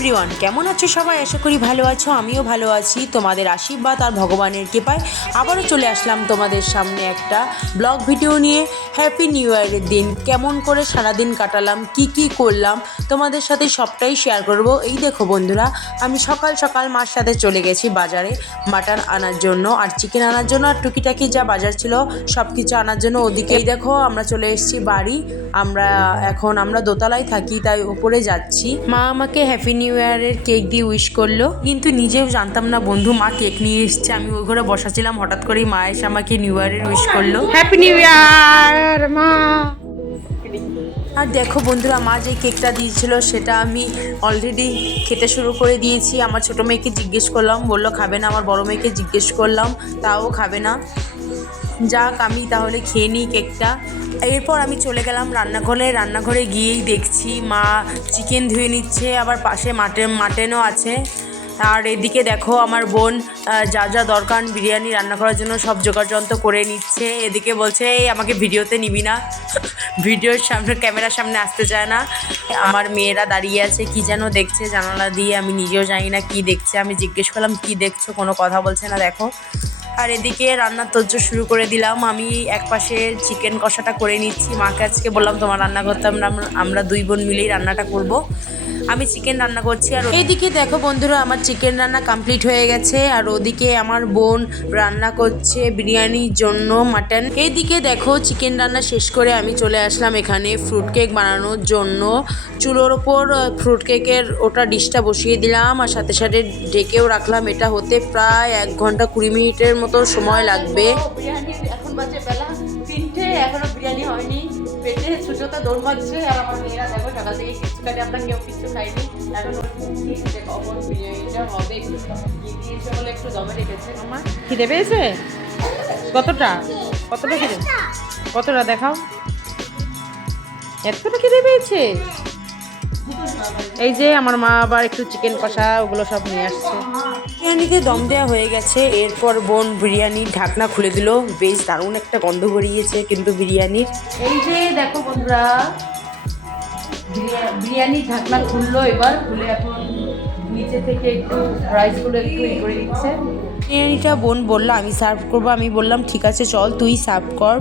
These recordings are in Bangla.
এভরিওয়ান, কেমন আছো সবাই? আশা করি ভালো আছো, আমিও ভালো আছি। তোমাদের আশীর্বাদ আর ভগবানের কৃপায় আবারও চলে আসলাম তোমাদের সামনে একটা ব্লগ ভিডিও নিয়ে। হ্যাপি নিউ ইয়ারের দিন। কেমন করে সারাদিন কাটালাম, কি কি করলাম, তোমাদের সাথে সবটাই শেয়ার করব। এই দেখো বন্ধুরা, আমি সকাল সকাল মার সাথে চলে গেছি বাজারে মাটন আনার জন্য, আর চিকেন আনার জন্য, আর টুকিটাকি যা বাজার ছিল সব কিছু আনার জন্য। ওদিকেই দেখো, আমরা চলে এসেছি বাড়ি। আমরা এখন, আমরা দোতলায় থাকি, তাই উপরে যাচ্ছি। মা আমাকে হ্যাপি নিউ ইয়ারের কেক দিয়ে উইশ করল। কিন্তু নিজেও জানতাম না বন্ধু মা কেক নিয়ে এসছে। আমি ওই ঘরে বসাছিলাম হঠাৎ করেই মা এসে আমাকে নিউ ইয়ারের উইশ করল। হ্যাপি নিউ ইয়ার মা। আর দেখো বন্ধুরা মা যে কেকটা দিয়েছিল সেটা আমি অলরেডি খেতে শুরু করে দিয়েছি। আমার ছোটো মেয়েকে জিজ্ঞেস করলাম বলল খাবে না? আমার বড় মেয়েকে জিজ্ঞেস করলাম তাও খাবে না। যাক, আমি তাহলে খেয়ে নিই কেকটা। এরপর আমি চলে গেলাম রান্নাঘরে। রান্নাঘরে গিয়েই দেখছি মা চিকেন ধুয়ে নিচ্ছে, আবার পাশে মাটন মাটেনও আছে। আর এদিকে দেখো আমার বোন যা যা দরকার বিরিয়ানি রান্না করার জন্য সব জোগাড়যন্ত্র করে নিচ্ছে। এদিকে বলছে, এই, আমাকে ভিডিওতে নিবি না। ভিডিওর সামনে, ক্যামেরার সামনে আসতে চায় না। আমার মেয়েরা দাঁড়িয়ে আছে, কি যেন দেখছে জানালা দিয়ে। আমি নিজেও জানি না কি দেখছে। আমি জিজ্ঞেস করলাম, কি দেখছ? কোনো কথা বলছে না, দেখো। আর এদিকে রান্নার তোজ্জ শুরু করে দিলাম। আমি এক পাশে চিকেন কষাটা করে নিচ্ছি। মাকে আজকে বললাম, তোমার রান্না করতে আমরা আমরা দুই বোন মিলেই রান্নাটা করব। আমি চিকেন রান্না করছি আর এইদিকে দেখো বন্ধুরা আমার চিকেন রান্না কমপ্লিট হয়ে গেছে আর ওদিকে আমার বোন রান্না করছে বিরিয়ানির জন্য মাটন এইদিকে দেখো চিকেন রান্না শেষ করে আমি চলে আসলাম এখানে ফ্রুট কেক বানানোর জন্য। চুলোর ওপর ফ্রুট কেকের ওটা ডিশটা বসিয়ে দিলাম আর সাথে সাথে ডেকেও রাখলাম। এটা হতে প্রায় এক ঘণ্টা কুড়ি মিনিটের মতো সময় লাগবে। বিরিয়ানি এখন বাজে বেলা তিনটে এখনও বিরিয়ানি হয়নি। পেটে সুচোতা দৌড় মারছে আর আমার মেয়েরা দেখো সকাল থেকে কিছু কাটে আমরা কেউ কিছু খাইনি। এখন কখন বিরিয়ানিটা হবে, একটু দিয়েছে বলে একটু দমে রেখেছে। আমার খিদে পেয়েছে? কতটা? কতটা খিদে? কতটা দেখাও। এতটা খিদে পেয়েছে? এই যে আমার মা আবার একটু চিকেন কষা ওগুলো সব নিয়ে আসছে। বিরিয়ানিতে দম দেওয়া হয়ে গেছে এরপর বোন বিরিয়ানির ঢাকনা খুলে দিল। বেশ দারুণ একটা গন্ধ বেরিয়েছে কিন্তু বিরিয়ানির। এই যে দেখো বন্ধুরা বিরিয়া- বিরিয়ানির ঢাকনা খুললো এবার খুলে এখন নিচে থেকে একটু রাইসগুলো একটু ই করে দিচ্ছে বিরিয়ানিটা বোন বলল, আমি সার্ভ করব। আমি বললাম, ঠিক আছে, চল তুই সার্ভ কর।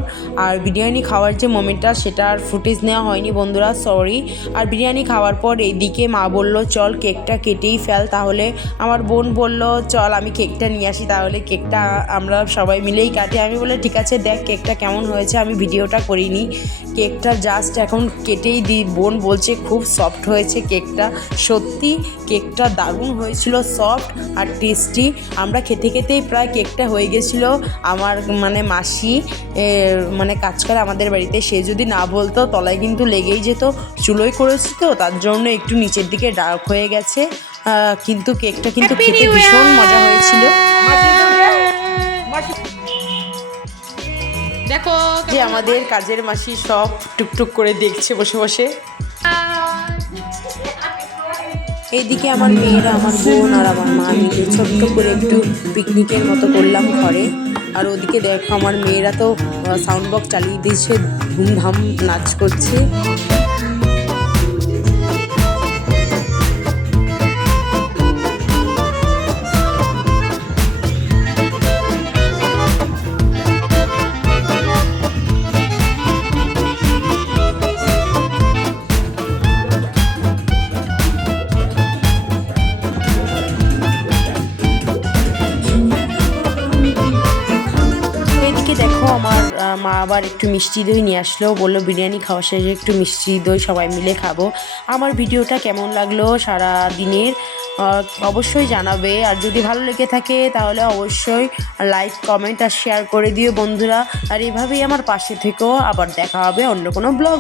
আর বিরিয়ানি খাওয়ার যে মোমেন্টটা সেটার ফুটেজ নেওয়া হয়নি বন্ধুরা সরি আর বিরিয়ানি খাওয়ার পর এইদিকে মা বলল, চল কেকটা কেটেই ফেল। তাহলে আমার বোন বলল, চল আমি কেকটা নিয়ে আসি, তাহলে কেকটা আমরা সবাই মিলেই কাটি। আমি বলে ঠিক আছে, দেখ কেকটা কেমন হয়েছে, আমি ভিডিওটা করিনি। কেকটা জাস্ট এখন কেটেই দিই বোন বলছে, খুব সফট হয়েছে কেকটা সত্যি কেকটা দারুণ হয়েছিল সফট আর টেস্টি আমরা খেতে খেতেই প্রায় কেকটা হয়ে গেছিল। আমার মানে মাসি মানে কাজ করে আমাদের বাড়িতে সে যদি না বলতো তলায় কিন্তু লেগেই যেত চুলোই করেছি তো তার জন্য একটু নিচের দিকে ডার্ক হয়ে গেছে। আহ, কিন্তু কেকটা কিন্তু খেতে ভীষণ মজা হয়েছিল। দেখো যে আমাদের কাজের মাসি সব টুকটুক করে দেখছে বসে বসে। এইদিকে আমার মেয়েরা, আমার বোন আর আমার মা মিলে ছোট্ট করে একটু পিকনিকের মতো করলাম ঘরে। আর ওদিকে দেখো, আমার মেয়েরা তো সাউন্ড বক্স চালিয়ে দিয়েছে, ধুমধাম নাচ করছে। মা আবার একটু মিষ্টি দই নিয়ে আসলো। বলল, বিরিয়ানি খাওয়া শেষে, একটু মিষ্টি দই সবাই মিলে খাব। আমার ভিডিওটা কেমন লাগল সারা দিনের অবশ্যই জানাবে। আর যদি ভালো লেগে থাকে, তাহলে অবশ্যই লাইক, কমেন্ট আর শেয়ার করে দিও বন্ধুরা। আর এভাবেই আমার পাশে থেকেও আবার দেখা হবে অন্য কোনো ব্লগ।